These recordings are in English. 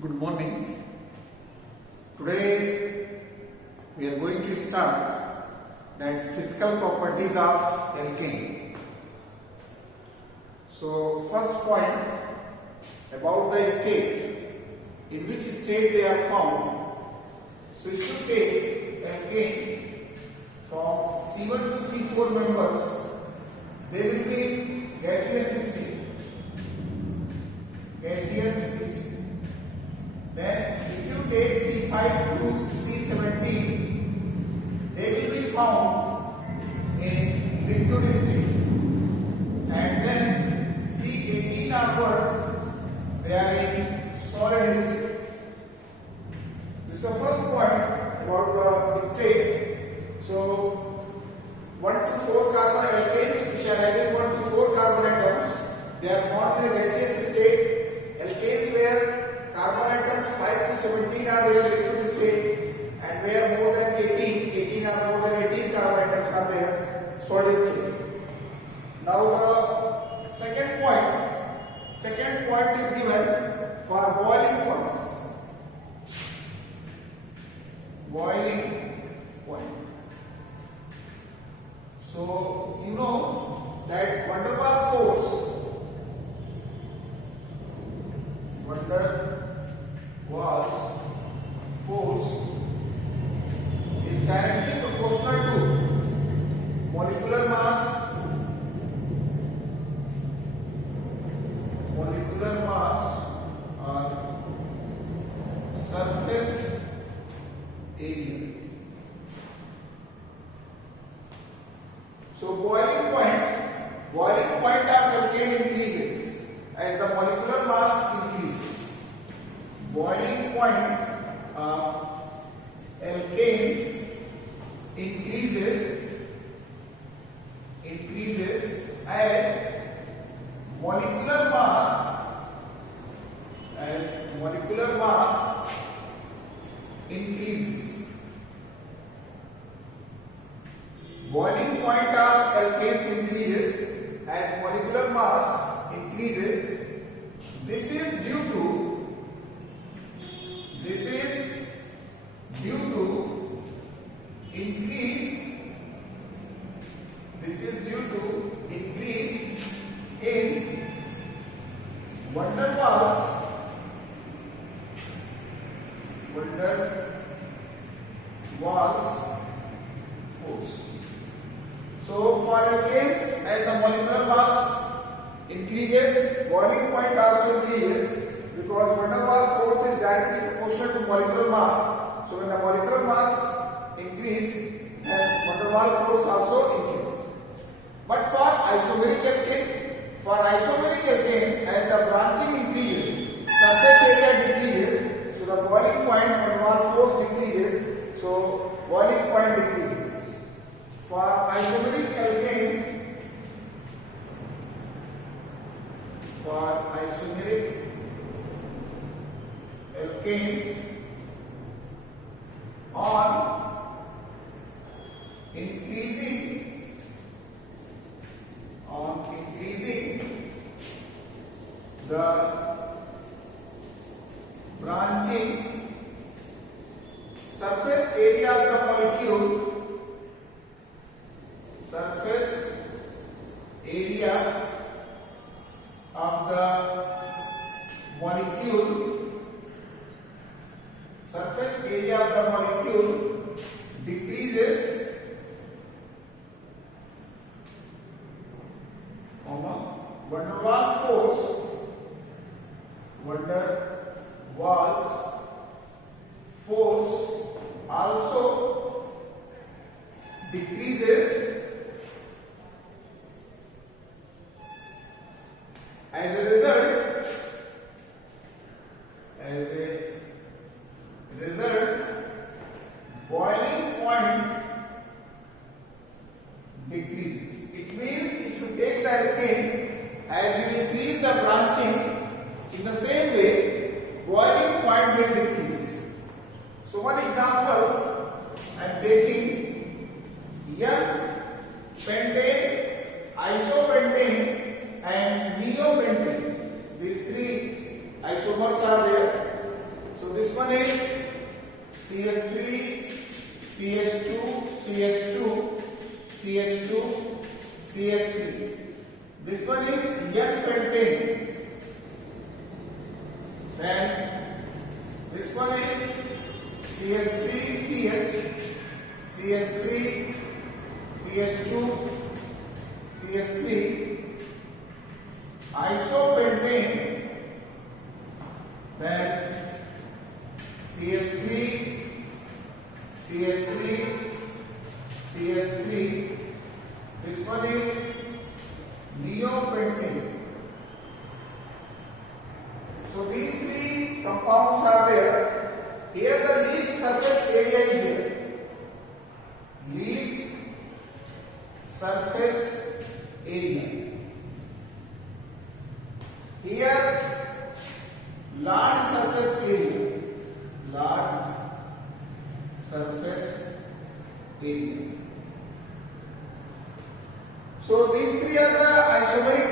Good morning. Today we are going to start that physical properties of alkane. So first point about the state, in which state they are found. So if you take alkane from C1 to C4 members, they will be gaseous state. Gaseous state. Then if you take C5 to C17, they will be found in liquid state. And then C18 onwards, they are in solid state. This is the first point about the state. So 1 to 4 carbon alkanes which are having 1 to 4 carbon atoms, they are found in a gaseous state. Alkanes where carbon atoms 5 to 17 are in liquid state, and where more than 18 are more than 18 carbon atoms are there solid state. Now the second point is given for boiling points. Boiling point. So you know that van der Waals force. Van der Waals force is directly proportional to molecular mass or surface area. So boiling point of alkane increases as the molecular mass increases. Boiling point of alkanes increases as molecular mass increases. Boiling point of alkanes increases as molecular mass increases. This is due to increase in van der Waals force. So for alkanes, as the molecular mass increases, boiling point also increases, because van der Waals force is directly proportional to molecular mass. So when the molecular mass increases, then van der Waals force also increases. But for isomeric alkane, as the branching increases, surface area decreases, so the boiling point van der Waals force decreases, so boiling point decreases. For isomeric alkanes on increasing the branching surface area of the molecule, surface area of the molecule decreases, van der Waals force also decreases. As a result, boiling point decreases. It means if you take the alkane, as you increase the branching, in the same way, boiling point will decrease. So one example, I am taking N-pentane, isopentane and neopentane. These three isomers are there. this one is CH3, CH2, CH2, CH2, CH3. This one is N-pentane. Then this one is CH3CH, CH3, CH2, CH3, isopentane. Then CH3, CH3, CH3. This one is neopentane. So these three compounds are there. Here the least surface area is there. Least surface area. Here large surface area. Large surface area. So these three are the isomeric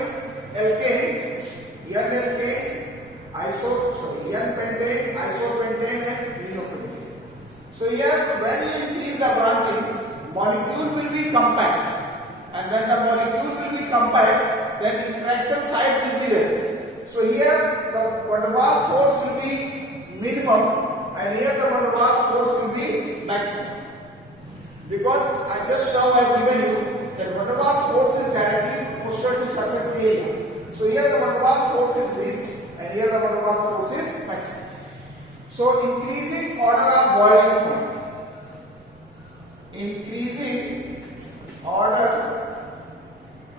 alkanes. N-alkane, N-pentane, isopentane and neopentane. So here when you increase the branching, molecule will be compact, and when the molecule will be compact, then interaction site will be less. So here the van der Waals force will be minimum, and here the van der Waals force will be maximum. Because I just now have given you that van der Waals force is directly proportional to surface area. So here the van der Waals force is least, and here the van der Waals force is maximum. So increasing order of boiling point. Increasing order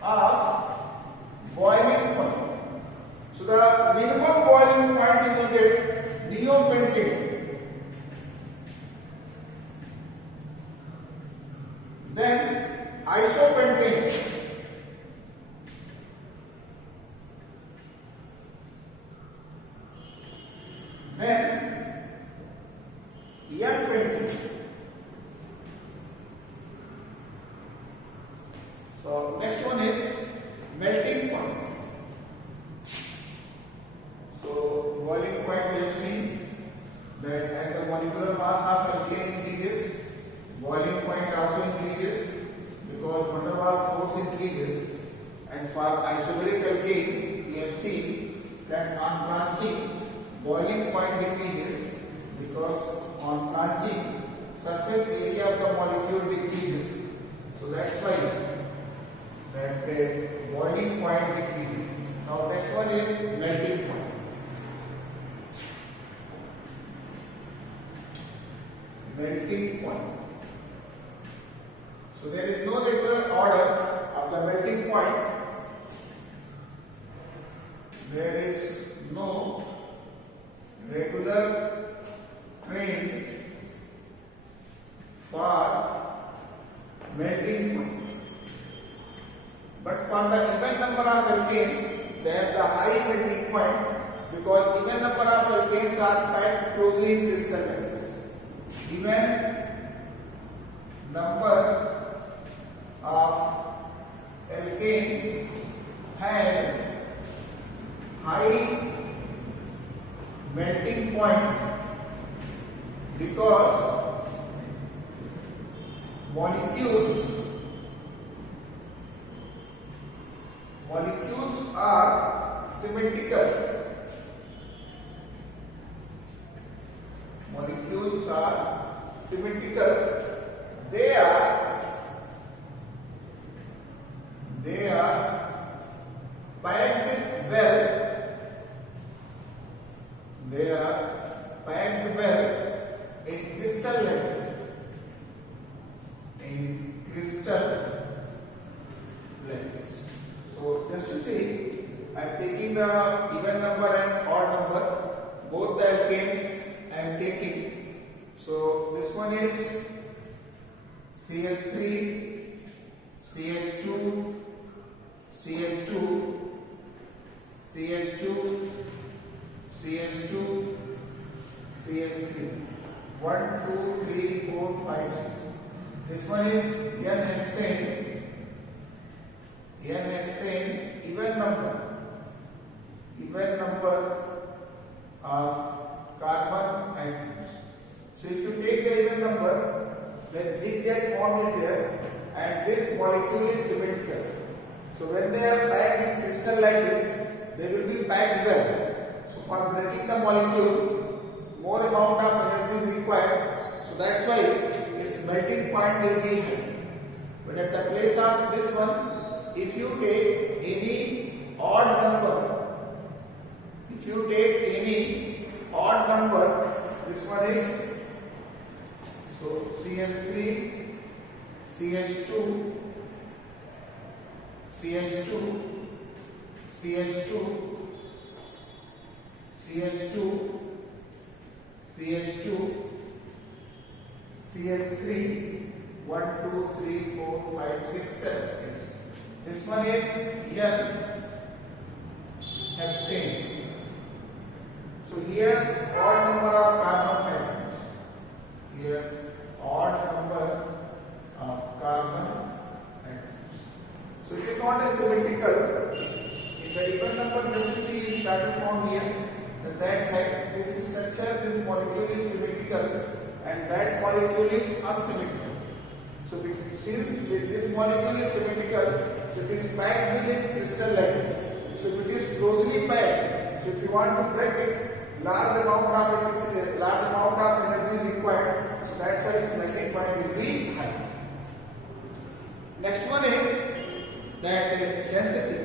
of boiling point. So the minimum boiling point you will get neopentane. Then isopentane. Then N-pentane. So next one is melting point. So boiling point we have seen that as the molecular mass of alkane increases, boiling point also increases because van der Waals force increases. And for isomeric alkane we have seen that on branching boiling point decreases because on branching surface area of the molecule decreases. So that's why that the boiling point decreases. Now next one is melting point. Melting point. So there is no regular order of the melting point. There is no regular trend for melting point. But for the even number of alkanes, they have the high melting point because even number of alkanes are packed closely in crystal like this. Even number of alkanes have high melting point because molecules are symmetrical. Molecules are symmetrical. They are packed well. They are packed well in crystal lattice. In crystal lattice. So just to see, I am taking the even number and odd number, both the alkanes I am taking. So this one is CH3, CH2, CH2, CH2, CH2, CH3. 1, 2, 3, 4, 5, 6. This one is N-hexane. N-hexane, even number of carbon So if you take the even number, then zigzag form is there, and this molecule is symmetrical. So when they are packed in crystal like this, they will be packed well. So for breaking the molecule, more amount of energy is required. So that's why its melting point will be high. But at the place of this one, if you take any odd number, this one is so CH3, CH2, CH2, CH2, CH2, CH2, CH3, 1, 2, 3, 4, 5, 6, 7. Yes. This one is N heptane. So here odd number of carbon atoms. Here odd number of carbon atoms. So it is not a symmetrical. In the even number, just you see is starting from here. Then that side, this structure, this molecule is symmetrical, and that molecule is unsymmetrical. So since this molecule is symmetrical, so it is packed within crystal lattice. So if it is closely packed, so if you want to break it, large amount of energy is required. So that's why its melting point will be high. Next one is that density.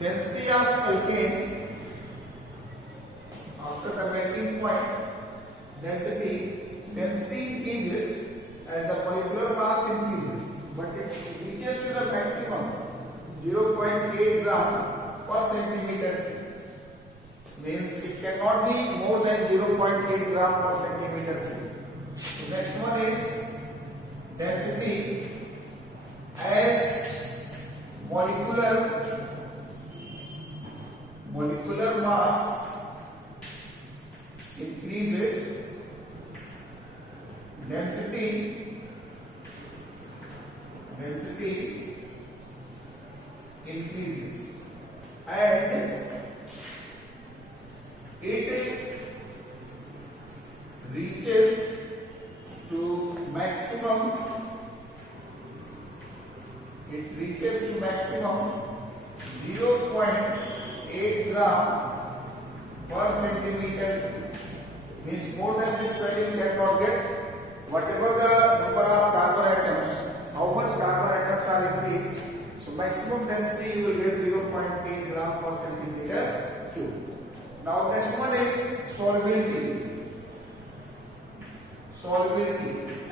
Density of alkane after the melting point, density increases and the molecular mass increases, but it reaches to the maximum 0.8 gram per centimeter. Means it cannot be more than 0.8 gram per centimeter. So next one is density as molecular mass increases, density increases, and it reaches to maximum 0.8 gram per centimeter. Means more than this value you cannot get. Whatever the number of carbon atoms, how much carbon atoms are increased, so maximum density you will get 0.8 gram per centimeter cube. Now next one is solubility.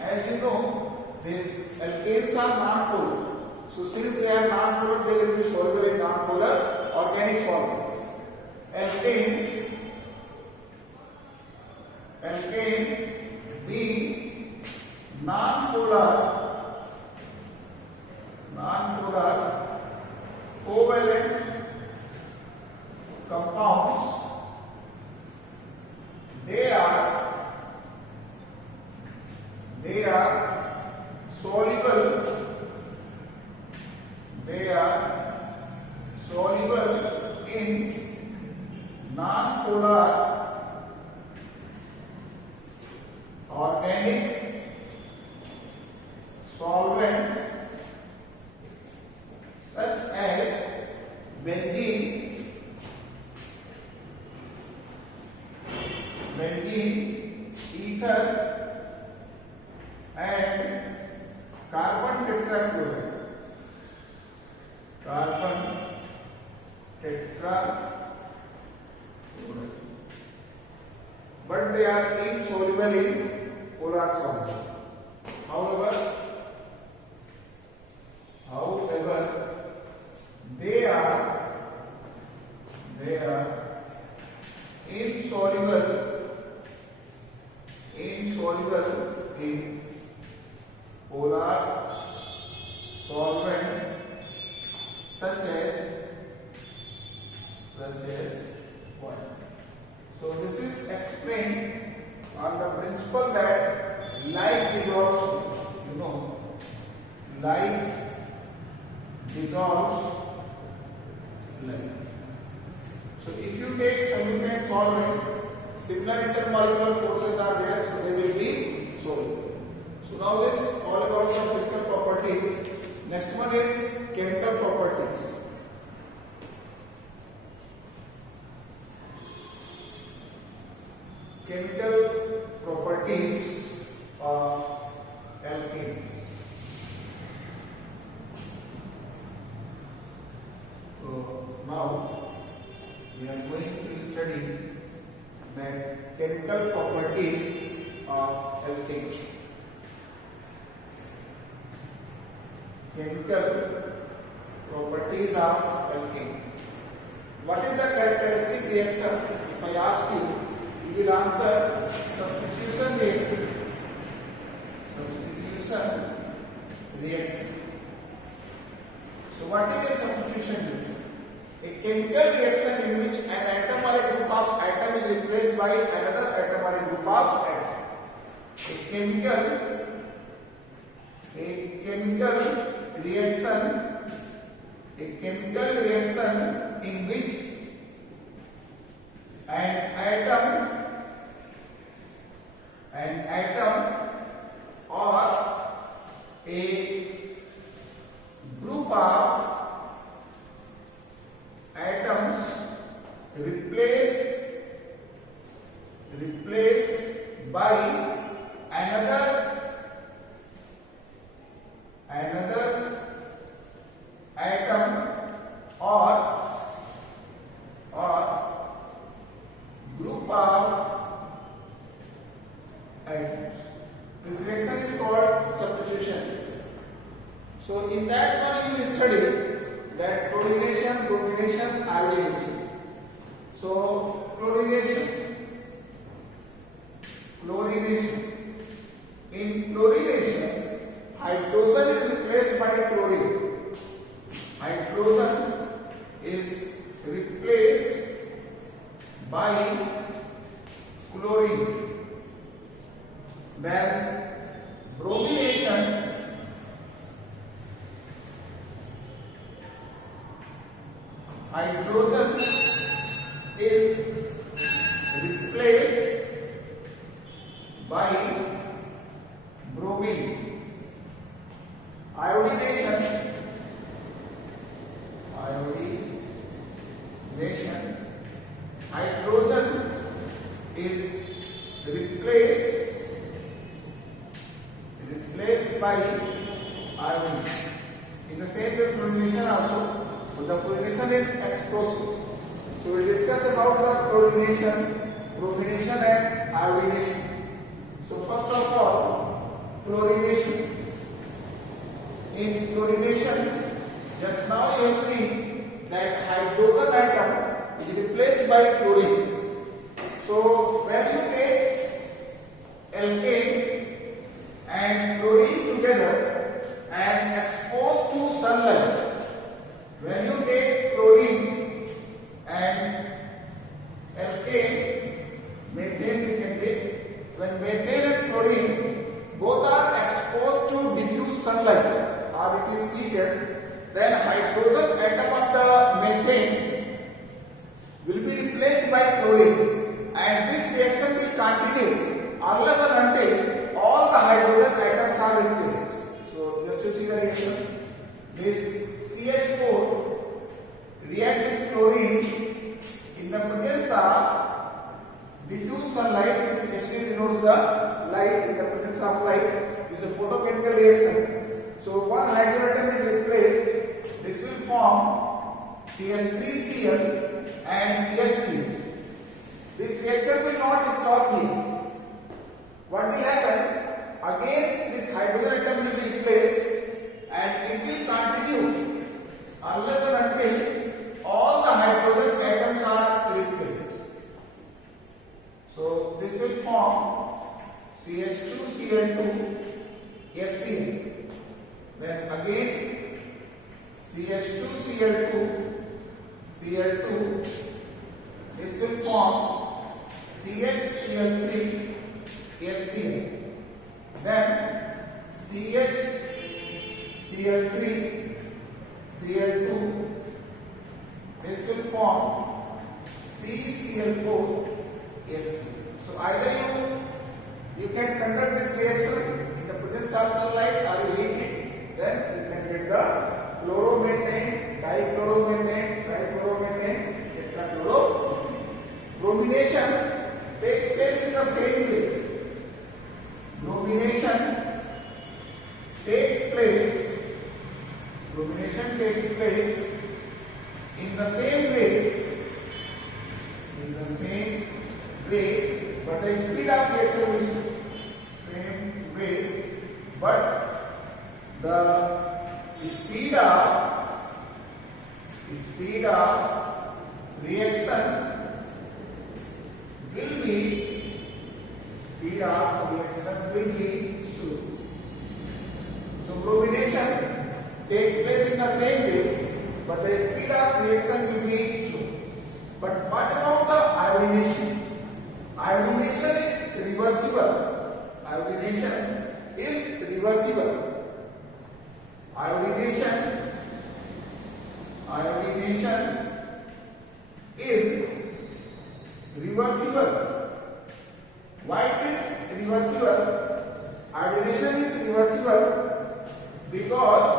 As you know, these alkanes are non-polar. So since they are non-polar, they will be soluble in non-polar organic solvents. Alkanes being non-polar covalent compounds, they are soluble in non-polar organic solvents such as benzene, ether, and carbon tetrachloride. But they are insoluble in polar solvents. However, they are insoluble in polar solvent such as what? So this is explained on the principle that light dissolves, light dissolves light. So if you take solvent similar intermolecular forces are there, so they will be soluble. So now this all about the physical properties. Next one is chemical properties. Chemical properties of alkenes. So now we are going to study the chemical properties of alkenes. Chemical properties of alkane. What is the characteristic reaction? If I ask you, you will answer substitution reaction. Substitution reaction. So what is a substitution reaction? A chemical reaction in which an atom or a group of atom is replaced by another atom or a group of atom. A chemical reaction in which an atom or a group of atoms replaced by another atom or group of atoms. This reaction is called substitution reaction. So in that one you will study that chlorination, bromination, iodination. So chlorination. In chlorination, hydrogen is replaced by chlorine. Hydrogen is replaced by chlorine. Then bromination, hydrogen is replaced by bromine. Iodination, hydrogen is replaced by iodine. In the same way, fluorination also. So the fluorination is explosive. So we will discuss about the chlorination, bromination and iodination. So first of all, chlorination. In chlorination, just now you have seen that hydrogen atom is replaced by chlorine. So when you take alkane and chlorine together and expose to sunlight, when you take chlorine and alkane, methane we can take, when methane and chlorine both are exposed to diffuse sunlight or it is heated, then hydrogen atom of the methane will be replaced by chlorine and this reaction will continue unless and until all the hydrogen atoms are replaced. So just to see the reaction, this CH4 react with chlorine in the presence of diffuse sunlight. This H denotes the light. In the presence of light, this is a photochemical reaction. So one hydrogen atom is replaced. This will form CH3Cl and HCl. This reaction will not stop here. What will happen? Again, this hydrogen atom will be replaced and it will continue unless and until all the hydrogen atoms are replaced. So this will form CH2Cl2 HCl. Then again CH2Cl2 Cl2. This will form CHCl3 HCl. Then CHCl3 Cl2. This will form CCl4 HCl. chloromethane, dichloromethane, trichloromethane, tetrachloromethane. Bromination takes place in the same way. Bromination takes place in the same way, but the speed of reaction is same way, but the speed of reaction will be slow. So bromination takes place in the same way, but the speed of reaction will be slow. But what about the iodination? Iodination is reversible. Iodination is reversible. Iodination is reversible. Why it is reversible? Iodination is reversible because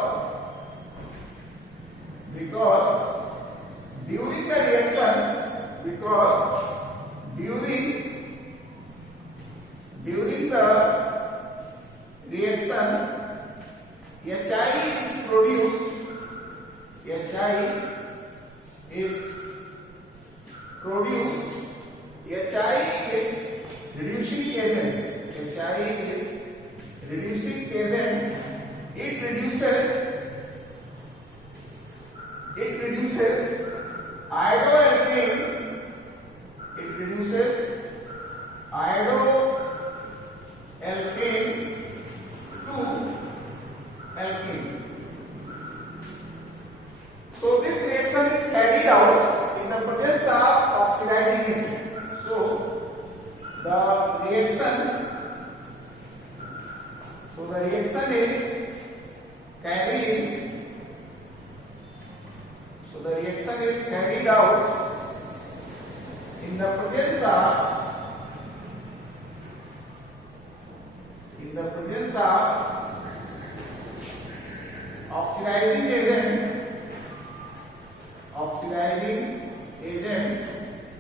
during the reaction, HI is reducing agent. It reduces iodoalkane. To alkane. So this reaction is carried out in the presence of oxidizing agent. So the reaction is carried out in the presence of oxidizing agents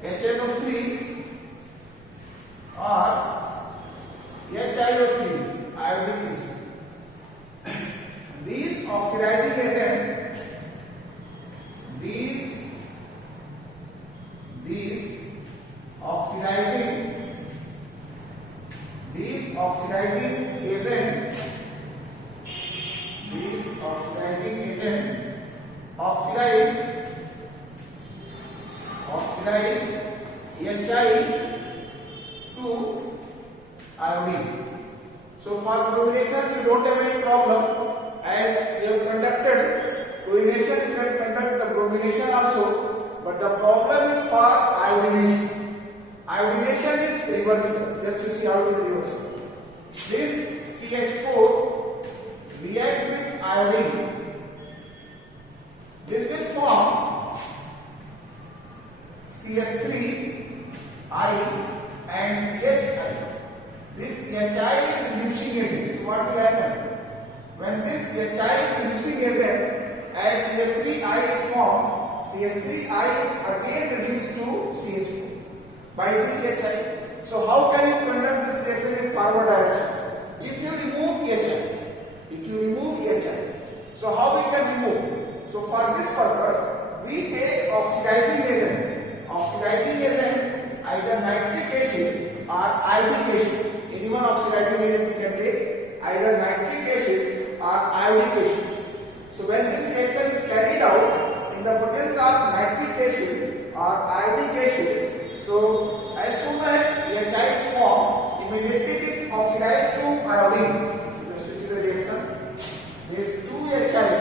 HNO3 or HIO3, iodic acid. These oxidizing agents, oxidize HI to iodine. So for chlorination we don't have any problem, as we have conducted chlorination, we can conduct the bromination also, but the problem is for iodination. Iodination is reversible. Just to see how it is reversible. This CH4 react with iodine. This will form CH3I and HI. This HI is reducing agent. So what will happen? When this HI is reducing agent, as CH3I is formed, CH3I is again reduced to CH4 by this HI. So how can you conduct this reaction in forward direction? If you remove HI, so how we can remove? So for this purpose, we take oxidizing agent, either nitric acid or iodic acid. Any one oxidizing agent we can take, either nitric acid or iodic acid. So when this reaction is carried out in the presence of nitric acid or iodic acid, so as soon as HI is formed, immediately it is oxidized to iodine. So just to see the reaction, there is 2HI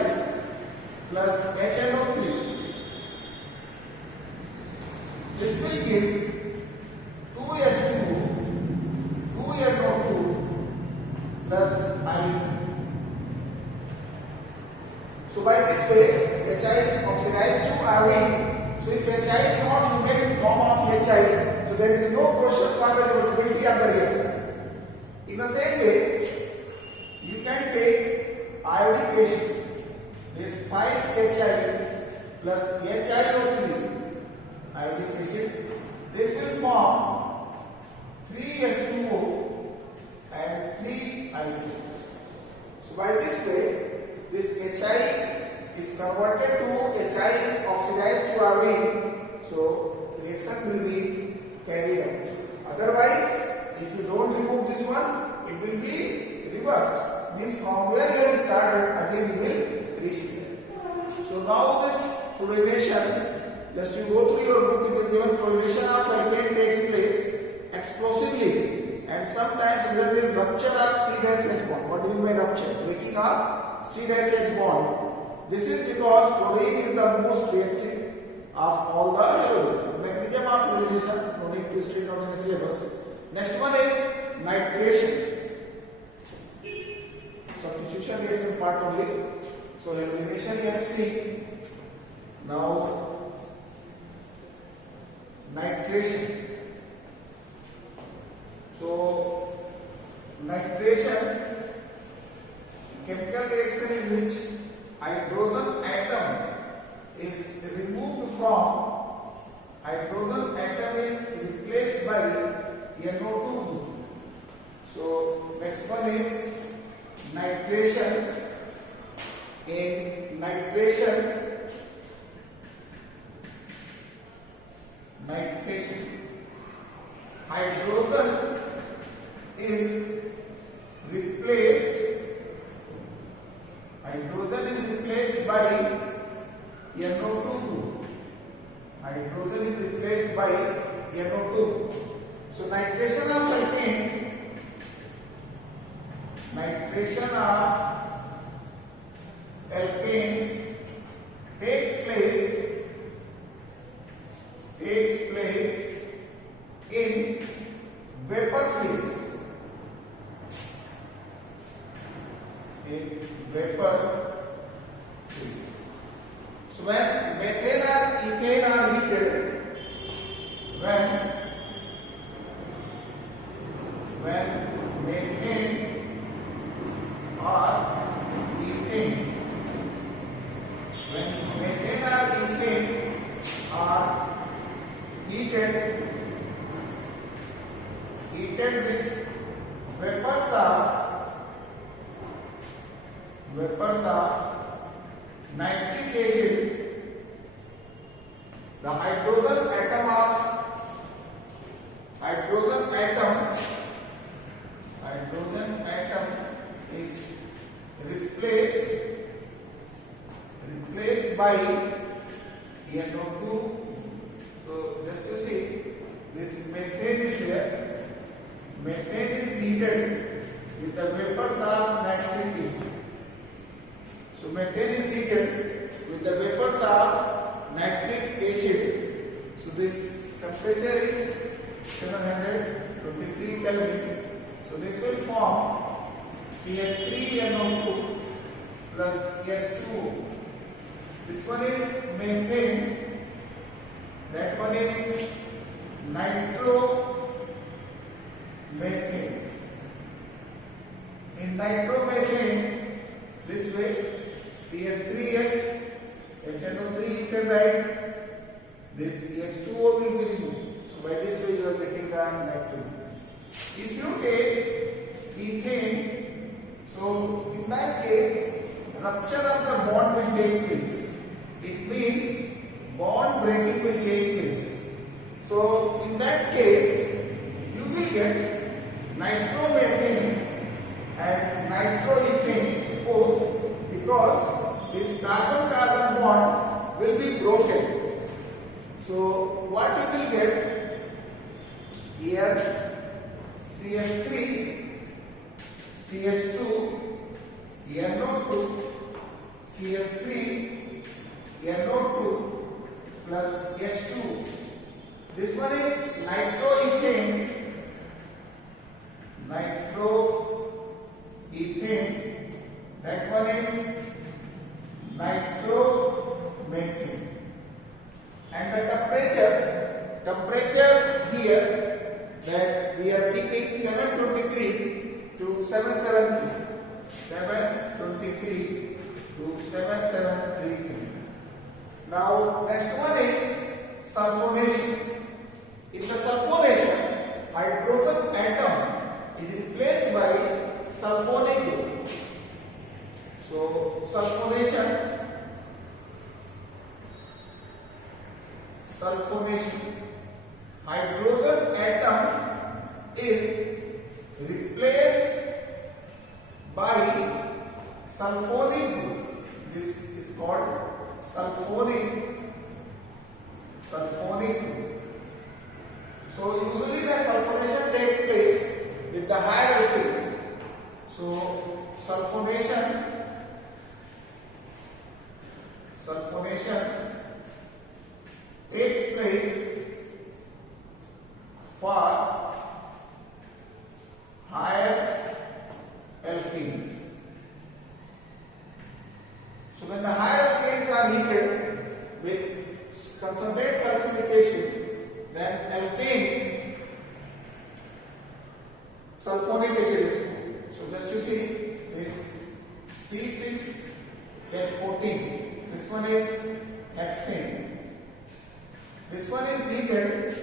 plus HNO3. This will give 2H2, 2NO2 plus iodine. So by this way, HI is oxidized to iodine. So if HI is not remain in form of HI, so there is no question for the reversibility of the reaction. In the same way, you can take iodic acid. This 5HI plus HiO3 iodic acid. This will form 3H2O and 3I2. So by this way, this Hi is converted to Hi is oxidized to Rb. So reaction will be carried out. Otherwise, if you don't remove this one, it will be reversed. Means from where you have started, again you will reach there. So now this fluorination, just you go through your book, it is given fluorination of alkane takes place explosively and sometimes there will be rupture of C-H bond. What do you mean by rupture? Breaking of C-H bond. This is because fluorine is the most reactive of all the halogens. Mechanism of fluorination, no need to study on in the syllabus. Next one is nitration. Substitution reaction part only. So elimination you have seen. Now nitration. So nitration, chemical reaction in which hydrogen atom is removed from, hydrogen atom is replaced by NO2 group. So next one is nitration. In nitration, hydrogen is replaced by NO2 group. Hydrogen is replaced by NO2. So nitration of alkane, nitration of alkanes takes place in vapor phase. In vapor phase. So when methane or ethane are heated, when methane or ethane, when methane or ethane are heated with vapors of nitric acid, the hydrogen atom is replaced by NO2. So just to see, this methane is here. Methane is heated with the vapors of nitric acid. So methane is heated with the vapors of nitric acid. So this temperature is 723 Kelvin. So this will form CH3NO2 plus H2O. This one is methane. That one is nitromethane. In nitromethane, this way CH3H, HNO3 you can write. This H2O will be removed. So by this way you are getting the nitromethane. If you take ethane, so in that case rupture of the bond will take place. It means bond breaking will take place. So in that case you will get nitromethane and nitroethane both, because this carbon-carbon bond will be broken. So what you will get here, CH3, CH2, NO2, CH3, NO2 plus H2. This one is nitroethane. That one is nitromethane. And the temperature here, that we are keeping 723 to 773. 723 to 773. Now next one is sulfonation. In the sulfonation, hydrogen atom is replaced by sulfonic group. So sulfonation, hydrogen atom is replaced by sulfonic group. This is called sulfonic group. So usually the sulfonation takes place with the higher alkanes. So sulfonation takes place for higher alkenes. So when the higher alkanes are heated with concentrated sulfurication, then alkane sulfonic acid is formed. So just you see this C6H14. This one is hexane. This one is heated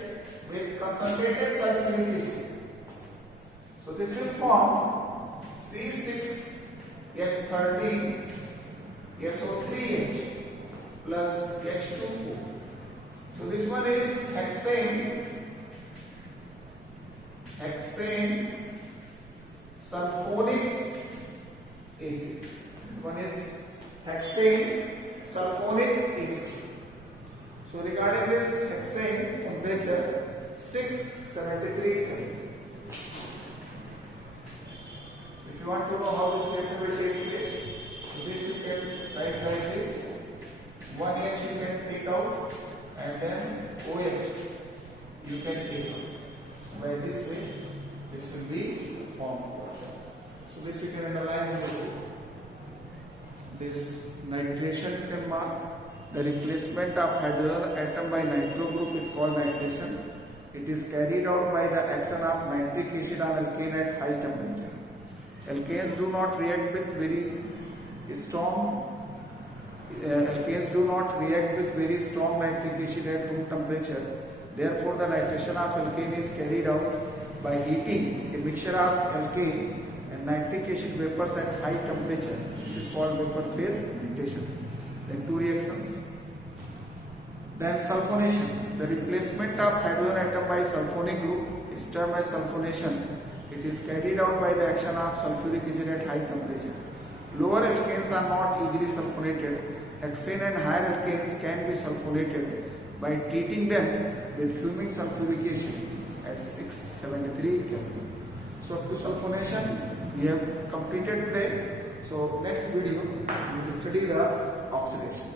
with concentrated sulfuric acid. So this will form C6H13 SO3H plus H2O. So this one is hexane sulfonic acid. One is hexane sulfonic acid. So regarding this hexane temperature 673 Kelvin. If you want to know how this reaction will take place, so this you can write like this. 1H you can take out and then OH you can take out. By this way, this will be formed. So this we can underline below. This nitration can mark. The replacement of hydrogen atom by nitro group is called nitration. It is carried out by the action of nitric acid on alkane at high temperature. Alkanes do not react with very strong nitric acid at room temperature. Therefore, the nitration of alkane is carried out by heating a mixture of alkane and nitric acid vapors at high temperature. This is called vapor phase nitration. Then two reactions. Then sulfonation. The replacement of hydrogen atom by sulfonic group is termed as sulfonation. It is carried out by the action of sulfuric acid at high temperature. Lower alkanes are not easily sulfonated. Hexane and higher alkanes can be sulfonated by treating them with fuming sulfuric acid at 673 Kelvin. So up to sulfonation we have completed today. So next video we will study the oxidation.